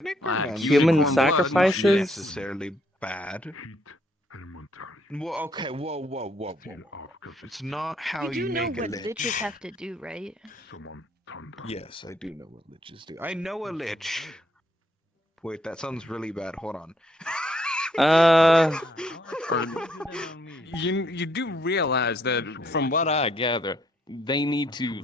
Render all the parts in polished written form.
Human unicorn blood, not sacrifices? necessarily bad. Well, okay, whoa. It's not how You do you know make a what lich. liches have to do, right? Yes, I do know what liches do. I know a lich. Wait, that sounds really bad. Hold on. You do realize that, from what I gather, they need to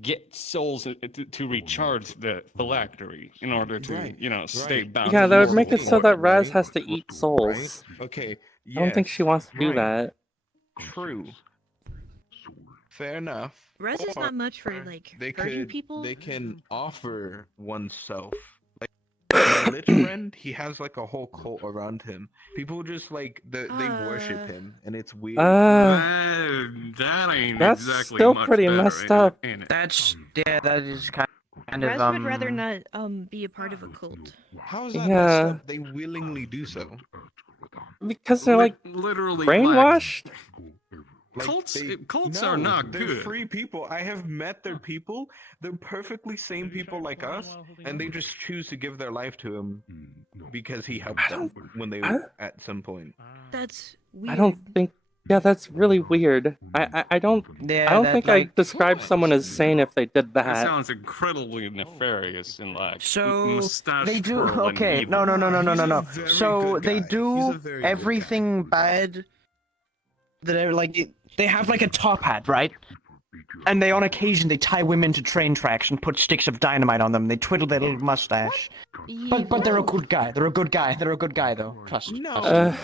get souls to recharge the phylactery in order to stay bound. Yeah, to that would the make it soul. so that Raz Right? has to eat souls. Right? Okay. I don't think yes, she wants to do right. that. True. Fair enough. Res is Or not much for like they hurting people. They can offer oneself. Like my lich friend, he has like a whole cult around him. People just like they worship him, and it's weird. That ain't That's exactly still much pretty better, messed up. ain't it? That is kind Res of would rather not be a part of a cult. How is that messed Yeah, up? They willingly do so. because they're like literally brainwashed. Like, cults no, are not they're good. free people. I have met their people. They're perfectly sane people like us, and they just choose to give their life to him because he helped them when they were at some point. That's weird. I don't think. Yeah, that's really weird. I don't. Yeah, I don't that, think like, I'd describe someone as sane if they did That that. sounds incredibly nefarious and So mustache they do twirling okay. evil. No. He's a very So good they guy. He's a do very good everything bad. That are like they have like a top hat, right? And they on occasion they tie women to train tracks and put sticks of dynamite on them. They twiddle their little mustache. But they're a good guy. They're a good guy. They're a good guy though. Trust. No,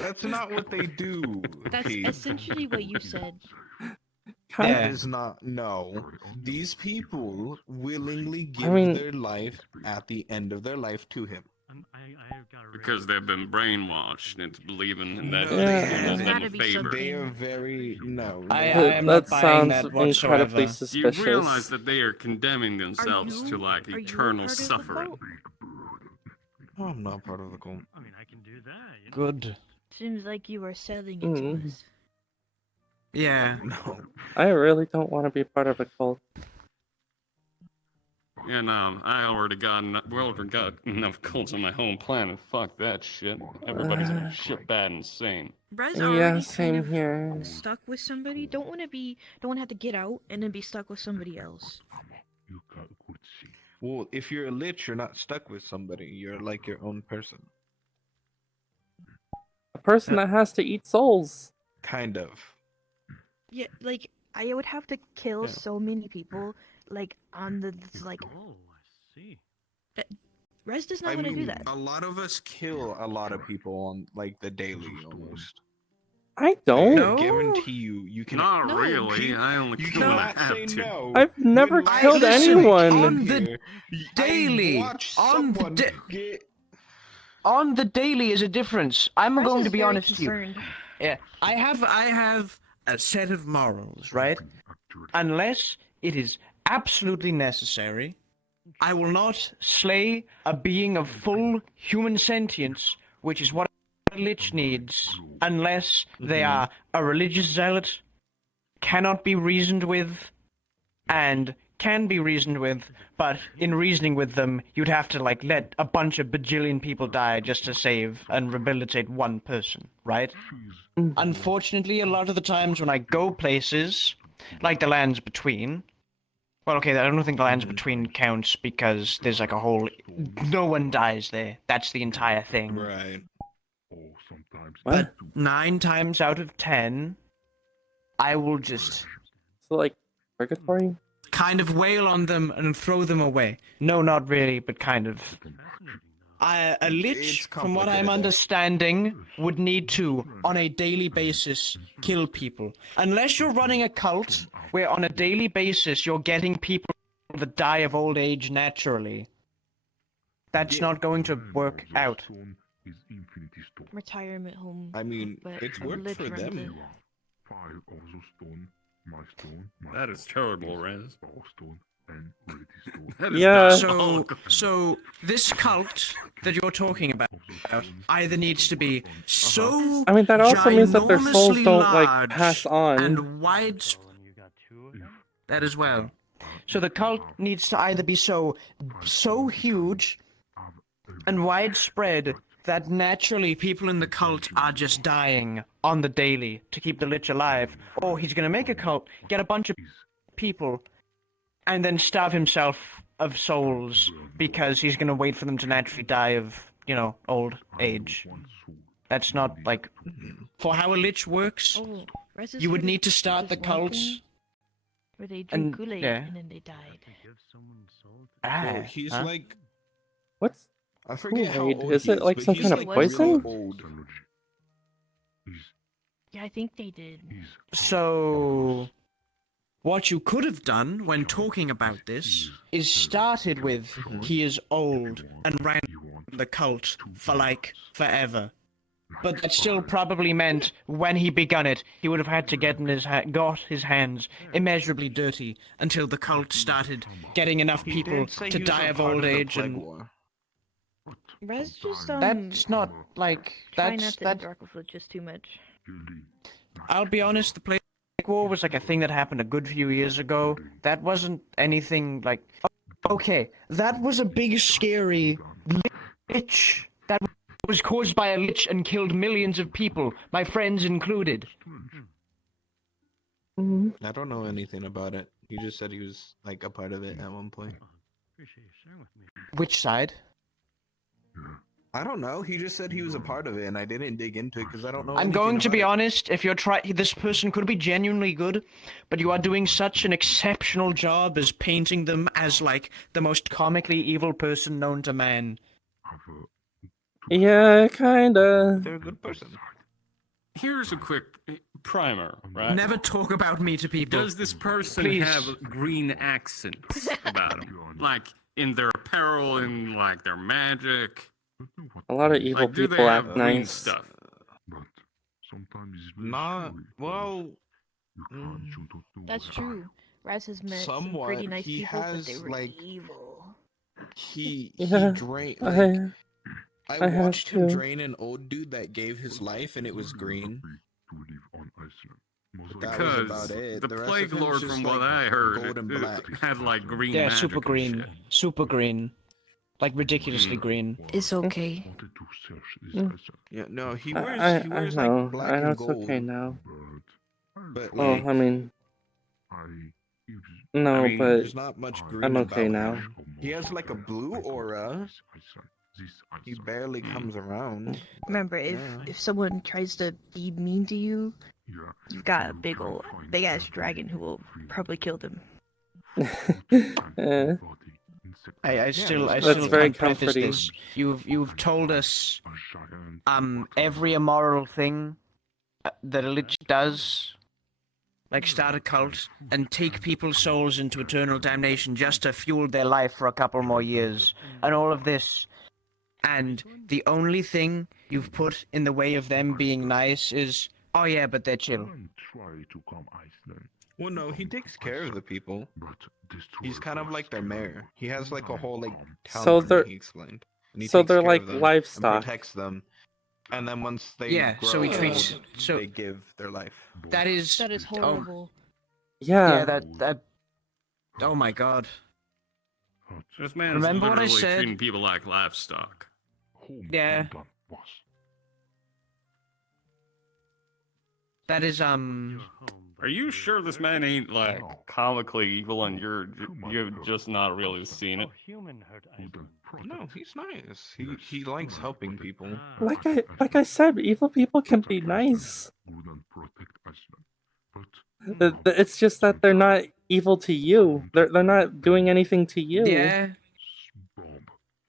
that's not what they do. That's Pete. essentially what you said. Kind That of. is not. No. These people willingly give mean- their life at the end of their life to him. Because they've been brainwashed into believing in that No, Yeah. does them Gotta a be favor. something. They are very. No. I am That not buying sounds that incredibly whatsoever. You suspicious. realize that they are condemning themselves you- to like are you a eternal part of the suffering. cult? Oh, I'm not part of the cult. I mean, I can do that. Good. Seems like you are selling it to Mm. us. Yeah. No. I really don't want to be part of a cult. And I already got enough cults on my home planet. Fuck that shit. Everybody's shit bad and insane. Res Yeah, already same kind of here. stuck with somebody. Don't want to have to get out and then be stuck with somebody else. Well, if you're a lich, you're not stuck with somebody. You're like your own person. A person that has to eat souls. Kind of. Yeah, like I would have to kill Yeah. so many people, like on the like. Oh, I see. Res does not I want to mean, do that. a lot of us kill a lot of people on like the daily almost. I don't. No. Guarantee you can. Not No, really. Pete, I only You kill when I cannot have say to. no. I've never When killed last anyone. on the here, daily, I watched on the someone da- get. On the daily is a difference. I'm Res going is to be very honest with you. concerned. Yeah, I have a set of morals, right? Unless it is absolutely necessary, I will not slay a being of full human sentience, which is what a lich needs, unless they are a religious zealot, cannot be reasoned with, and can be reasoned with, but in reasoning with them, you'd have to like let a bunch of bajillion people die just to save and rehabilitate one person, right? Unfortunately, a lot of the times when I go places, like the Lands Between, well, okay, I don't think the Lands Between counts because there's like a whole, no one dies there. That's the entire thing. Right. But 9 times out of 10, I will just So like purgatory? kind of wail on them and throw them away. No, not really, but kind of. A lich, It's from what I'm complicated. understanding, would need to, on a daily basis, kill people. Unless you're running a cult where on a daily basis you're getting people that die of old age naturally. That's not going to work out. Retirement home. I mean, but it's worked lich for runs them. That is terrible, Rez. Yeah. So this cult that you're talking about either needs to be so I mean, that also means that their souls ginormously don't like large pass on. and widespread. That as well. So the cult needs to either be so huge and widespread that naturally people in the cult are just dying on the daily to keep the Lich alive. Or he's gonna make a cult, get a bunch of people, and then starve himself of souls because he's gonna wait for them to naturally die of, old age. That's not, like, for how a Lich works. Oh, Rez is You would sort of need to start the this one cults. thing where they drink and- Kool-Aid yeah. and then they died. Give someone salt. Well, he's huh? like What's I forget how Kool-Aid? old Is he it like but some he's, kind of like, really poison? old. Yeah, I think they did. So, what you could have done when talking about this is started with he is old and ran the cult for like forever. But that still probably meant when he begun it, he would have had to got his hands immeasurably dirty until the cult started getting enough He people did say to he was die a of part old the age Plague and War. Rez just that's not like try not that's to that. interact with it just too much. I'll be honest, the Plague War was like a thing that happened a good few years ago. That wasn't anything like. Okay, that was a big scary lich that was caused by a lich and killed millions of people, my friends included. I don't know anything about it. He just said he was like a part of it at one point. Appreciate you sharing with me. Which side? I don't know. He just said he was a part of it, and I didn't dig into it because I don't know. I'm anything going to about be it. honest, if you're this person could be genuinely good, but you are doing such an exceptional job as painting them as like the most comically evil person known to man. Yeah, kinda. They're a good person. Here's a quick primer, right? Never talk about me to people. Does this person Please. have green accents about them? Like in their apparel and like their magic? A lot of evil Like, do they people have act green nice. stuff? Not well. That's true. Rez has met some Somewhat, pretty nice he people, but has, they were like, evil. He Yeah, drained. I I have watched him to. drain an old dude that gave his life, and it was green. But that was Because about it. the rest Plague of him's Lord, just, from like, what I heard, gold and it black. had like green Yeah, magic super and green. shit. Super green. Like ridiculously Mm. green. It's okay. Yeah, no, he I wears know. like black I know and it's gold. okay now. But Well, like, I mean, no, I mean, but there's not much green I'm okay about now. him. He has like a blue aura. He barely comes around. Remember, if someone tries to be mean to you, you've got a big ass dragon who will probably kill them. Eh, I still that's very can't preface comforting. this. You've told us every immoral thing that a lich does, like start a cult and take people's souls into eternal damnation just to fuel their life for a couple more years, and all of this. And the only thing you've put in the way of them being nice is, oh yeah, but they're chill. Well, no, he takes care of the people. He's kind of like their mayor. He has like a whole like town. So that they're- he explained. And he so takes they're care like of them livestock. and protects them. And then once they Yeah, grow so he old, treats- so- they give their life. That is That is horrible. yeah, yeah. that oh my god. This man's Remember what I literally said? treating people like livestock. Yeah. That is Your home, Are you sure this man ain't like comically evil and you've just not really seen it? Human hurt Iceland. No, he's nice. He likes helping people. Like I said, evil people can be nice. It's just that they're not evil to you. They're not doing anything to you. yeah.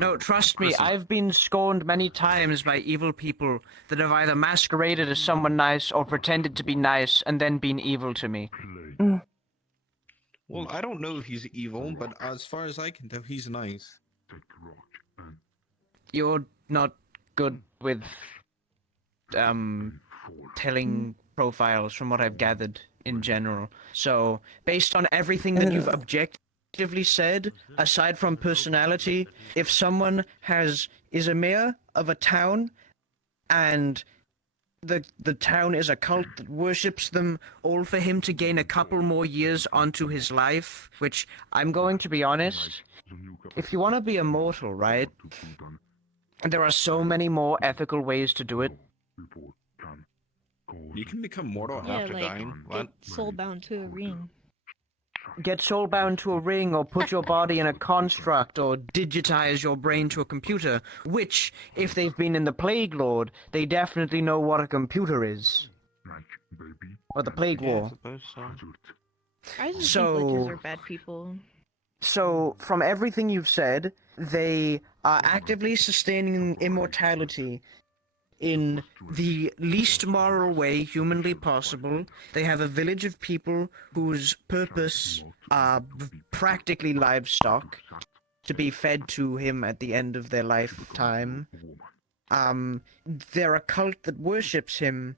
No, trust me, Listen. I've been scorned many times by evil people that have either masqueraded as someone nice or pretended to be nice and then been evil to me. Well, I don't know if he's evil, but as far as I can tell, he's nice. You're not good with telling profiles from what I've gathered in general. So, based on everything that you've objectively said, aside from personality, if someone is a mayor of a town and the town is a cult that worships them, all for him to gain a couple more years onto his life, which I'm going to be honest, if you want to be immortal, right? And there are so many more ethical ways to do it. You can become mortal Yeah, after like dying. What? get soulbound to a ring. Get soulbound to a ring, or put your body in a construct, or digitize your brain to a computer, which, if they've been in the Plague Lord, they definitely know what a computer is. Or the Plague Yeah, I War. suppose so. I just So- think Liches are bad people. So, from everything you've said, they are actively sustaining immortality in the least moral way humanly possible. They have a village of people whose purpose are practically livestock to be fed to him at the end of their lifetime. They're a cult that worships him,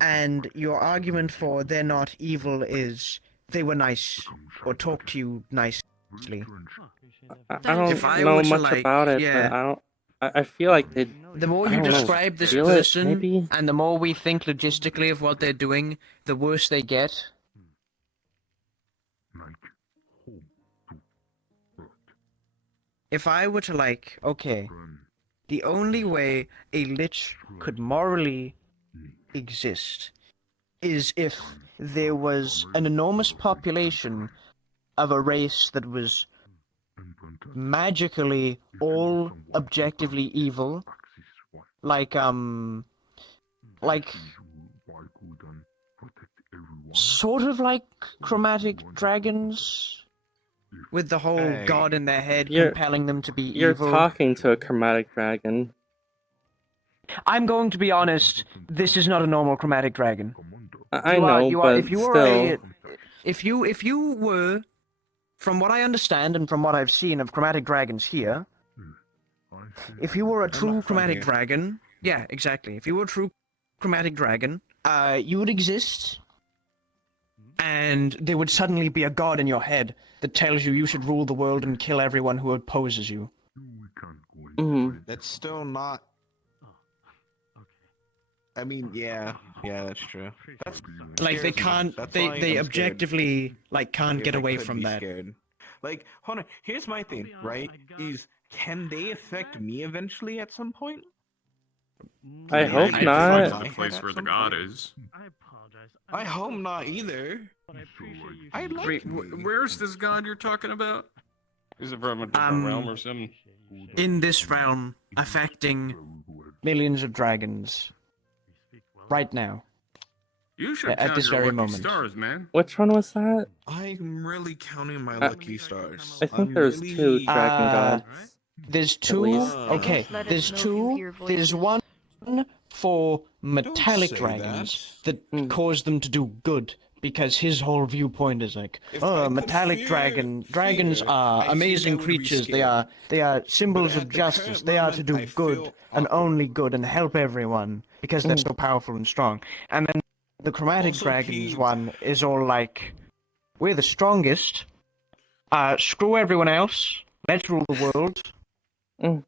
and your argument for they're not evil is they were nice, or talk to you nicely. I don't If I know were to, much like, about it, yeah. but I feel like they. The more I you don't know, describe this feel it, person, maybe? and the more we think logistically of what they're doing, the worse they get. If I were to, like, okay, the only way a Lich could morally exist is if there was an enormous population of a race that was magically all objectively evil, like sort of like chromatic dragons, with the whole Hey. god in their head You're- compelling them to be You're evil. talking to a chromatic dragon. I'm going to be honest, this is not a normal chromatic dragon. I You are- know, you are- but if you were still. if you were, from what I understand and from what I've seen of chromatic dragons here, if you were a true not from chromatic here. dragon, yeah, exactly. If you were a true chromatic dragon, you would exist, and there would suddenly be a god in your head that tells you should rule the world and kill everyone who opposes you. Mhm. That's still not. I mean, yeah, that's true. That's Like they scares me. can't, That's they why they I'm scared. objectively like can't Because get I away could from be that. Scared. Like, hold on. Here's my thing, right? Is can they affect me eventually at some point? I Yeah, hope I Need to not. find My the head place at where the some god point? is. I apologize. I hope not either. But I appreciate you. I'd like Wait, to be. where's this god you're talking about? Is it from a different realm or something? In this realm, affecting millions of dragons right now. You should At count this your very lucky moment. stars, man. Which one was that? I'm really counting my I- lucky stars. I think I'm there's really... two dragon Uh, gods. There's two. least. Okay, Just let us there's know if you two. hear There's voices. one for metallic say dragons that Hmm. cause them to do good, because his whole viewpoint is like, If I oh, could metallic fear dragons fear, are I feel amazing I would be creatures. scared. They are symbols But of at the justice. current They are to moment, do I good feel and awkward. only good and help everyone because they're so powerful and strong. And then the chromatic Also, dragons he- one is all like, we're the strongest. Screw everyone else. Let's rule the world. Mm.